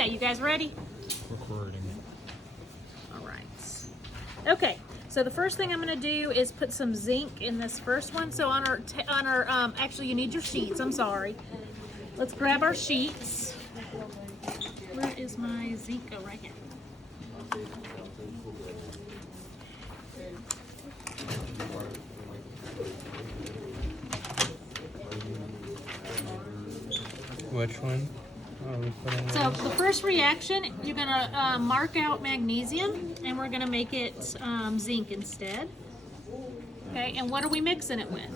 Okay, you guys ready? Recording. All right. Okay, so the first thing I'm going to do is put some zinc in this first one. So on our actually you need your sheets. I'm sorry. Let's grab our sheets. Where is my zinc? Oh, right here. Which one? So the first reaction, you're gonna mark out magnesium, and we're gonna make it zinc instead. Okay, and what are we mixing it with?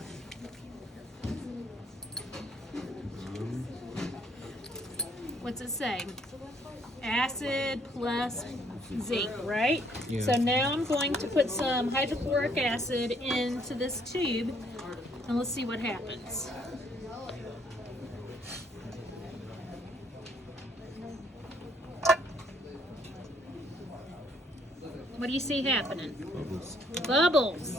What's it say? Acid plus zinc, right? Yeah. So now I'm going to put some hydrochloric acid into this tube, and let's see what happens. What do you see happening? Bubbles. Bubbles.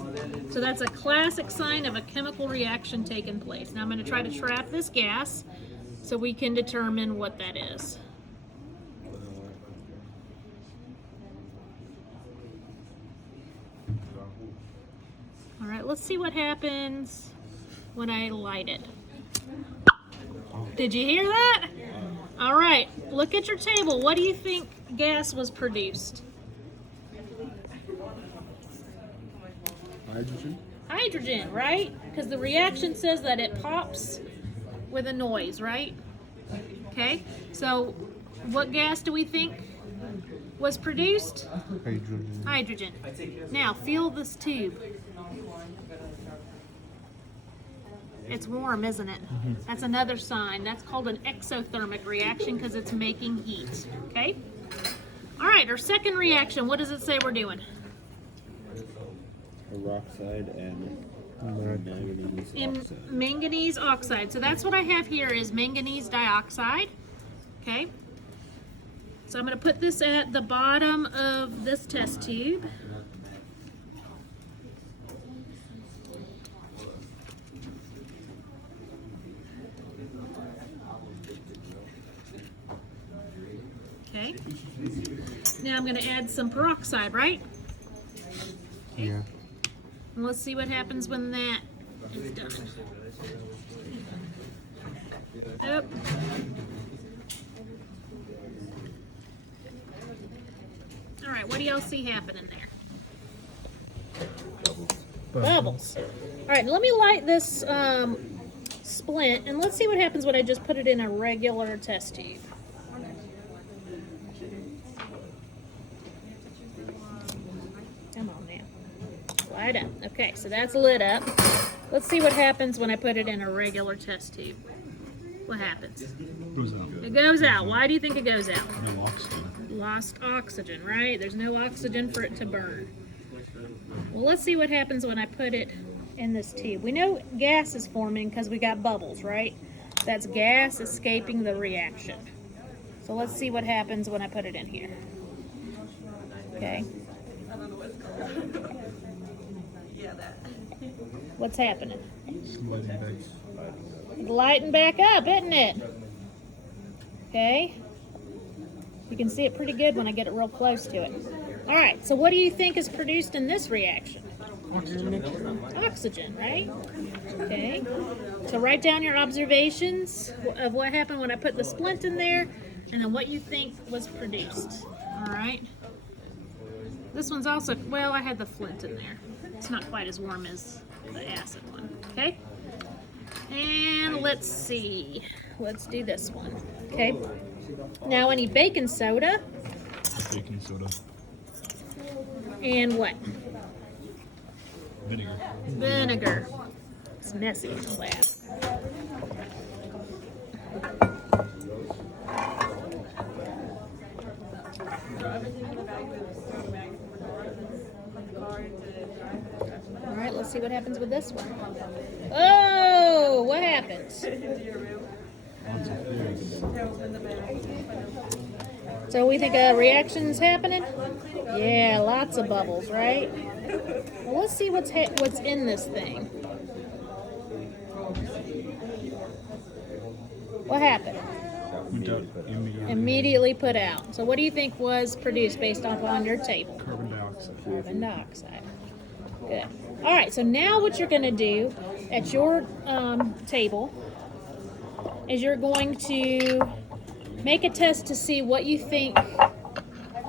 So that's a classic sign of a chemical reaction taking place. Now I'm going to try to trap this gas so we can determine what that is. All right, let's see what happens when I light it. Did you hear that? All right, look at your table. What do you think gas was produced? Hydrogen? Hydrogen, right? Because the reaction says that it pops with a noise, right? Okay, so what gas do we think was produced? Hydrogen. Hydrogen. Now, feel this tube. It's warm, isn't it? That's another sign. That's called an exothermic reaction because it's making heat, okay? All right, our second reaction, what does it say we're doing? Peroxide and manganese oxide. Manganese oxide. So that's what I have here is manganese dioxide. Okay. So I'm going to put this at the bottom of this test tube. Okay. Now I'm going to add some peroxide, right? Yeah. And let's see what happens when that is done. Yep. All right, what do y'all see happening there? Bubbles. All right, let me light this splint, and let's see what happens when I just put it in a regular test tube. Come on now. Light up. Okay, so that's lit up. Let's see what happens when I put it in a regular test tube. What happens? Goes out. It goes out. Why do you think it goes out? No oxygen. Lost oxygen, right? There's no oxygen for it to burn. Well, let's see what happens when I put it in this tube. We know gas is forming because we got bubbles, right? That's gas escaping the reaction. So let's see what happens when I put it in here. Okay. What's happening? Sliding back. It's lighting back up, isn't it? Okay. You can see it pretty good when I get it real close to it. All right, so what do you think is produced in this reaction? Oxygen, right? Okay. So write down your observations of what happened when I put the splint in there, and then what you think was produced. All right. This one's also, well, I had the flint in there. It's not quite as warm as the acid one, okay? And let's see. Let's do this one, okay? Now I need baking soda. Baking soda. And what? Vinegar. Vinegar. It's messy in the lab. All right, let's see what happens with this one. Oh, what happens? Lots of fluids. So we think a reaction's happening? Yeah, lots of bubbles, right? Well, let's see what's in this thing. What happened? Immediately put out. So what do you think was produced based off on your table? Carbon dioxide. Carbon dioxide. Good. All right, so now what you're going to do at your table is you're going to make a test to see what you think,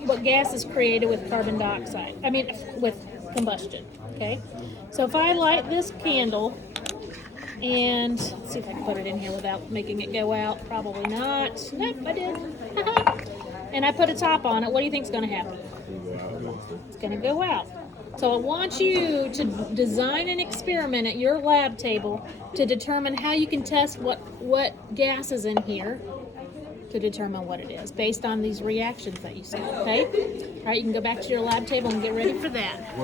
what gas is created with carbon dioxide. I mean, with combustion, okay? So if I light this candle, and let's see if I can put it in here without making it go out. Probably not. Nope, I did. And I put a top on it. What do you think is going to happen? It's going to go out. So I want you to design an experiment at your lab table to determine how you can test what gas is in here to determine what it is based on these reactions that you see, okay? All right, you can go back to your lab table and get ready for that.